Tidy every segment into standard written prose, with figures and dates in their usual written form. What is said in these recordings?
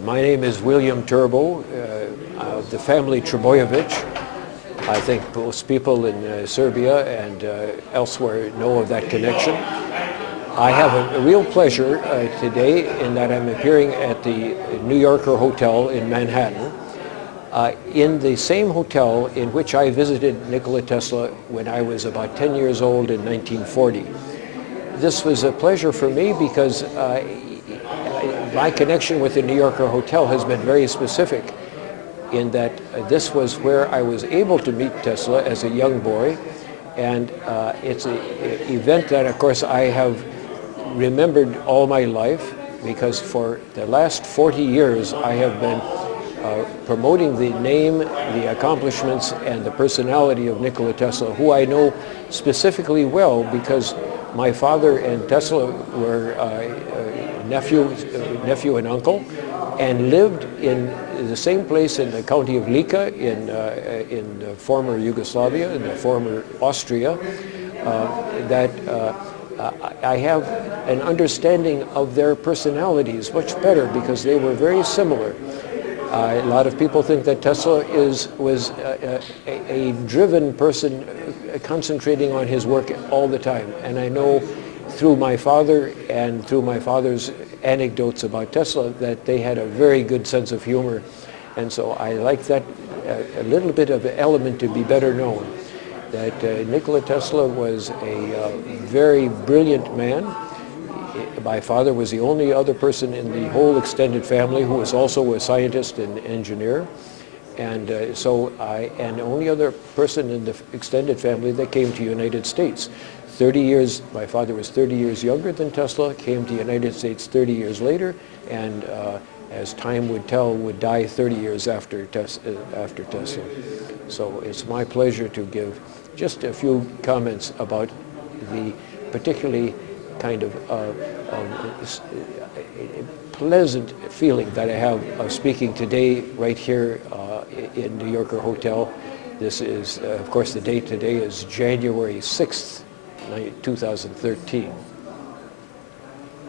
My name is William Terbo, of the family Trebojevic. I think most people in Serbia and elsewhere know of that connection. I have a real pleasure today in that I'm appearing at the New Yorker Hotel in Manhattan, in the same hotel in which I visited Nikola Tesla when I was about 10 years old in 1940. This was a pleasure for me because my connection with the New Yorker Hotel has been very specific in that this was where I was able to meet Tesla as a young boy, and it's an event that, of course, I have remembered all my life because for the last 40 years I have been promoting the name, the accomplishments, and the personality of Nikola Tesla, who I know specifically well because my father and Tesla were nephew and uncle, and lived in the same place in the county of Lika in the former Yugoslavia, in the former Austria, that I have an understanding of their personalities much better because they were very similar. A lot of people think that Tesla was a driven person concentrating on his work all the time. And I know through my father and through my father's anecdotes about Tesla that they had a very good sense of humor. And so I like that a little bit of an element to be better known. That Nikola Tesla was a very brilliant man. My father was the only other person in the whole extended family who was also a scientist and engineer, and and the only other person in the extended family that came to the United States. 30 years, my father was 30 years younger than Tesla, came to the United States 30 years later, and as time would tell, would die 30 years after Tesla. So it's my pleasure to give just a few comments about the particularly kind of pleasant feeling that I have of speaking today right here in New Yorker Hotel. This is, of course, the date today is January 6th, 2013.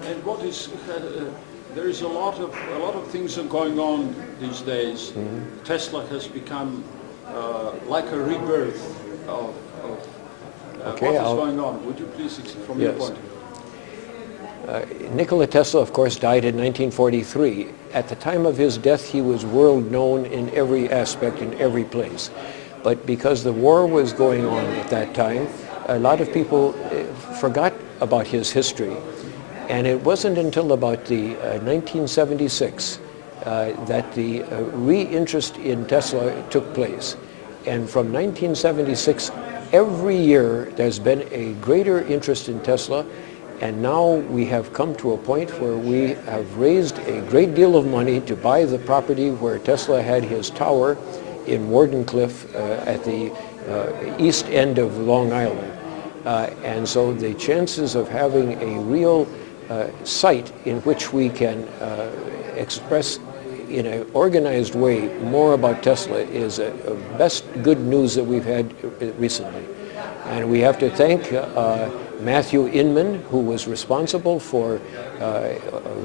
And what is, there is a lot of things are going on these days. Mm-hmm. Tesla has become like a rebirth of okay, what is going on. Would you please, from your point of view? Nikola Tesla, of course, died in 1943. At the time of his death, he was world known in every aspect, in every place. But because the war was going on at that time, a lot of people forgot about his history. And it wasn't until about the 1976 that the re-interest in Tesla took place. And from 1976, every year there's been a greater interest in Tesla. And now we have come to a point where we have raised a great deal of money to buy the property where Tesla had his tower in Wardenclyffe at the east end of Long Island. And so the chances of having a real site in which we can express in an organized way more about Tesla is a best good news that we've had recently. And we have to thank Matthew Inman, who was responsible for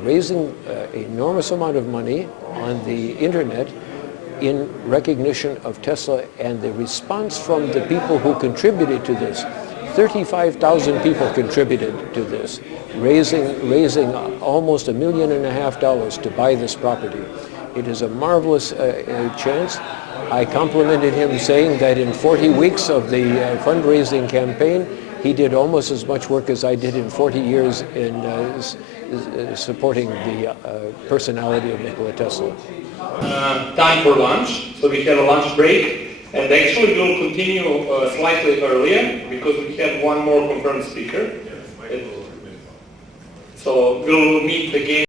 raising an enormous amount of money on the internet in recognition of Tesla, and the response from the people who contributed to this. 35,000 people contributed to this, raising almost $1.5 million to buy this property. It is a marvelous chance. I complimented him saying that in 40 weeks of the fundraising campaign, he did almost as much work as I did in 40 years in supporting the personality of Nikola Tesla. Time for lunch, so we have a lunch break, and actually we'll continue slightly earlier because we have one more confirmed speaker. So we'll meet again.